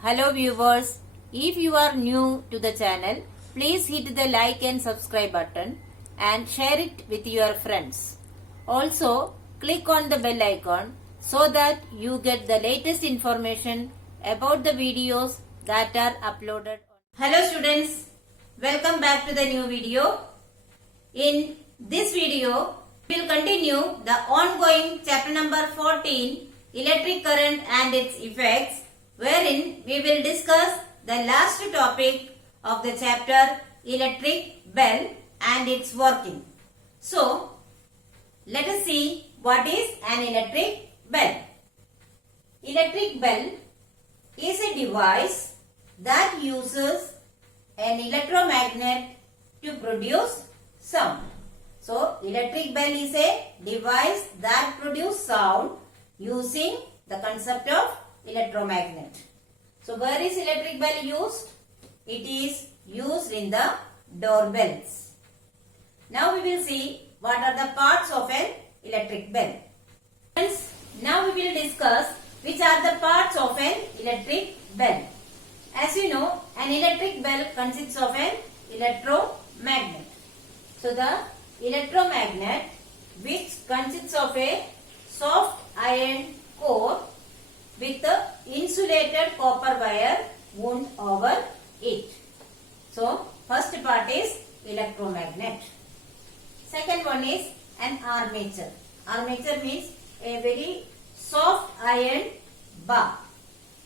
Hello viewers, if you are new to the channel, please hit the like and subscribe button and share it with your friends. Also, click on the bell icon so that you get the latest information about the videos that are uploaded. Hello students, welcome back to the new video. In this video, we will continue the ongoing chapter number 14, Electric Current and its Effects, wherein we will discuss the last topic of the chapter, Electric Bell and its working. So, let us see what is an electric bell. Electric bell is a device that uses an electromagnet to produce sound. So, electric bell is a device that produces sound using the concept of electromagnet. So, where is electric bell used? It is used in the doorbells. Now, we will see what are the parts of an electric bell. Friends, now we will discuss which are the parts of an electric bell. As you know, an electric bell consists of an electromagnet. So, the electromagnet, which consists of a soft iron core with the insulated copper wire wound over it. So, first part is electromagnet. Second one is an armature. Armature means a very soft iron bar.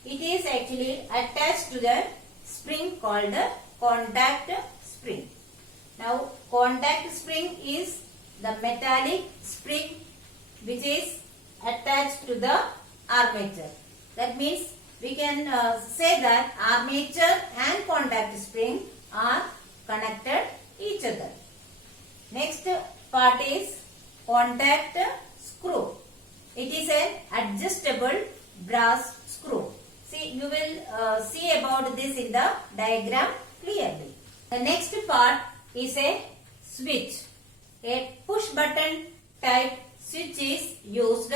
It is actually attached to the spring called the contact spring. Now, contact spring is the metallic spring which is attached to the armature. That means we can say that armature and contact spring are connected each other. Next part is contact screw. It is an adjustable brass screw. See, you will see about this in the diagram clearly. The next part is a switch. A push button type switch is used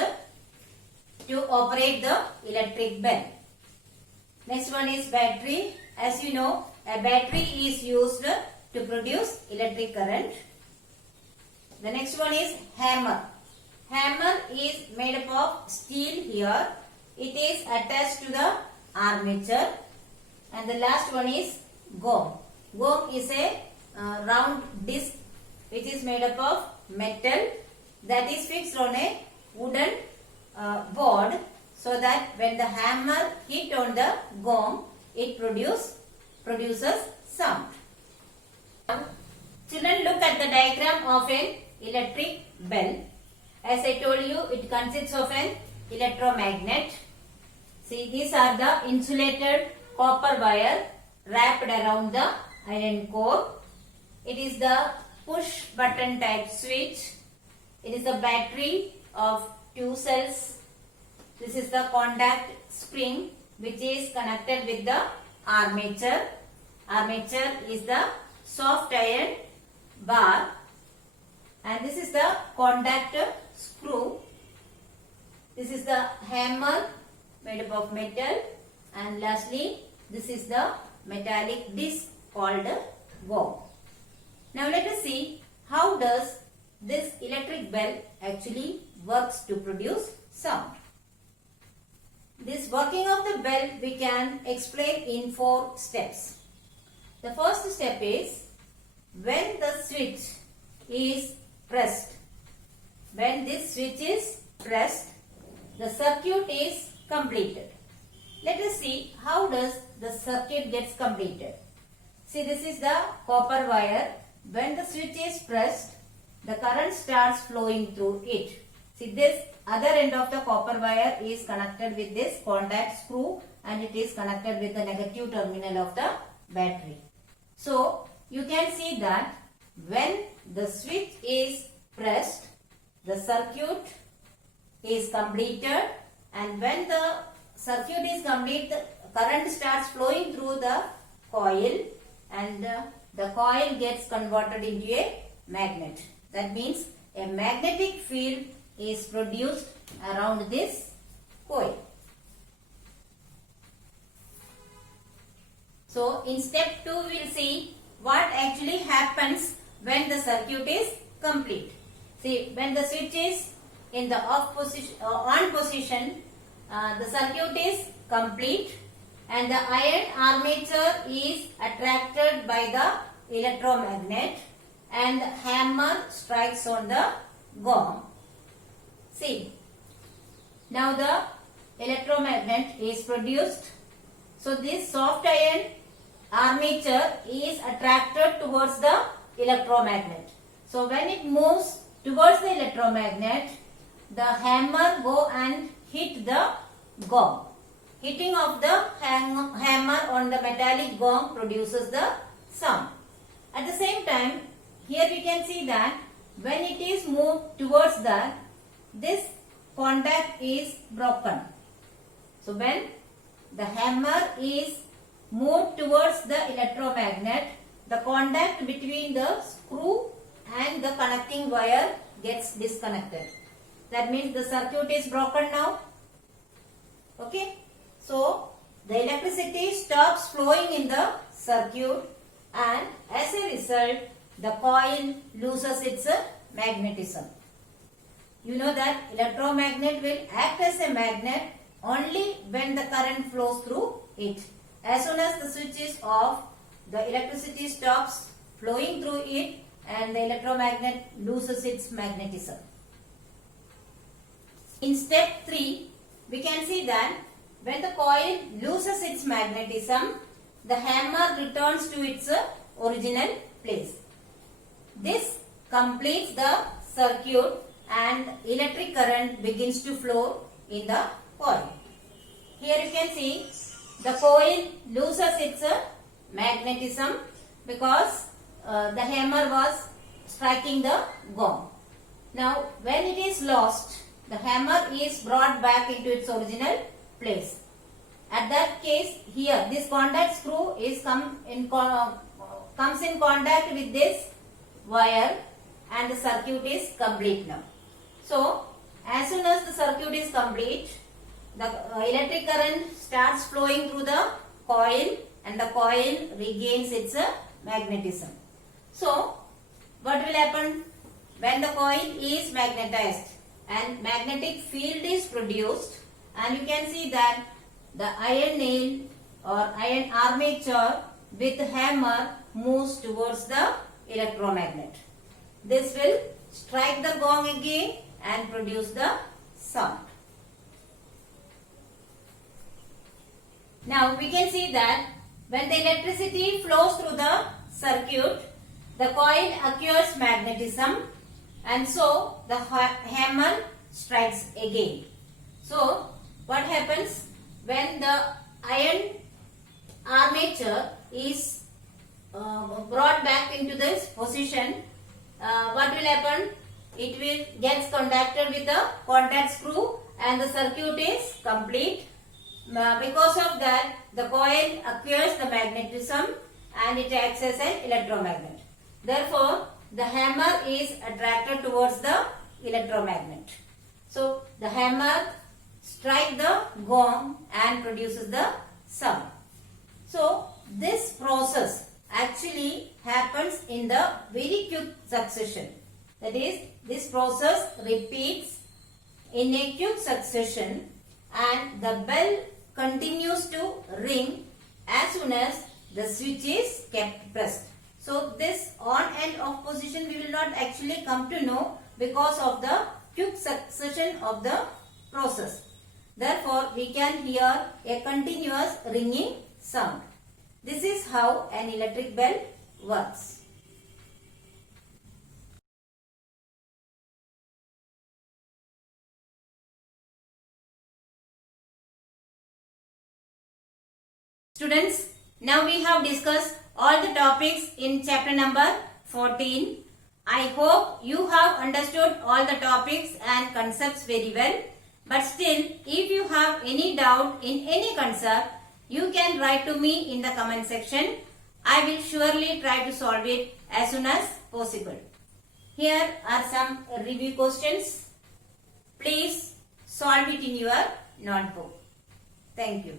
to operate the electric bell. Next one is battery. As you know, a battery is used to produce electric current. The next one is hammer. Hammer is made up of steel here. It is attached to the armature. And the last one is gong. Gong is a round disc which is made up of metal that is fixed on a wooden board, so that when the hammer hit on the gong, it produces sound. Now, children, look at the diagram of an electric bell. As I told you, it consists of an electromagnet. See, these are the insulated copper wire wrapped around the iron core. It is the push button type switch. It is a battery of 2 cells. This is the contact spring which is connected with the armature. Armature is the soft iron bar, and this is the contact screw. This is the hammer made up of metal, and lastly this is the metallic disc called gong. Now let us see how does this electric bell actually works to produce sound. This working of the bell we can explain in 4 steps. The first step is when the switch is pressed. When this switch is pressed, the circuit is completed. Let us see how does the circuit gets completed. See, this is the copper wire. When the switch is pressed, the current starts flowing through it. See, this other end of the copper wire is connected with this contact screw, and it is connected with the negative terminal of the battery. So, you can see that when the switch is pressed, the circuit is completed, and when the circuit is complete, the current starts flowing through the coil, and the coil gets converted into a magnet. That means a magnetic field is produced around this coil. So in step 2 we will see what actually happens when the circuit is complete. See, when the switch is in the on position, the circuit is complete and the iron armature is attracted by the electromagnet and the hammer strikes on the gong. See, now the electromagnet is produced. So this soft iron armature is attracted towards the electromagnet. So when it moves towards the electromagnet, the hammer go and hit the gong. Hitting of the hammer on the metallic gong produces the sound. At the same time, here we can see that when it is moved towards that, this contact is broken. So when the hammer is moved towards the electromagnet, the contact between the screw and the connecting wire gets disconnected. That means the circuit is broken now. Okay. So the electricity stops flowing in the circuit and as a result the coil loses its magnetism. You know that electromagnet will act as a magnet only when the current flows through it. As soon as the switch is off, the electricity stops flowing through it and the electromagnet loses its magnetism. In step 3, we can see that when the coil loses its magnetism, the hammer returns to its original place. This completes the circuit and electric current begins to flow in the coil. Here you can see the coil loses its magnetism because the hammer was striking the gong. Now when it is lost, the hammer is brought back into its original place. At that case, here this contact screw is comes in contact with this wire and the circuit is complete now. So as soon as the circuit is complete, the electric current starts flowing through the coil and the coil regains its magnetism. So what will happen when the coil is magnetized and magnetic field is produced, and you can see that the iron nail or iron armature with hammer moves towards the electromagnet. This will strike the gong again and produce the sound. Now we can see that when the electricity flows through the circuit, the coil acquires magnetism and so the hammer strikes again. So what happens when the iron armature is brought back into this position? What will happen? It will get contacted with the contact screw and the circuit is complete. Because of that, the coil acquires the magnetism and it acts as an electromagnet. Therefore, the hammer is attracted towards the electromagnet. So, the hammer strikes the gong and produces the sound. So, this process actually happens in the very quick succession. That is, this process repeats in a quick succession and the bell continues to ring as soon as the switch is kept pressed. So this on and off position we will not actually come to know because of the quick succession of the process. Therefore, we can hear a continuous ringing sound. This is how an electric bell works. Students, now we have discussed all the topics in chapter number 14. I hope you have understood all the topics and concepts very well. But still, if you have any doubt in any concept, you can write to me in the comment section. I will surely try to solve it as soon as possible. Here are some review questions. Please solve it in your notebook. Thank you.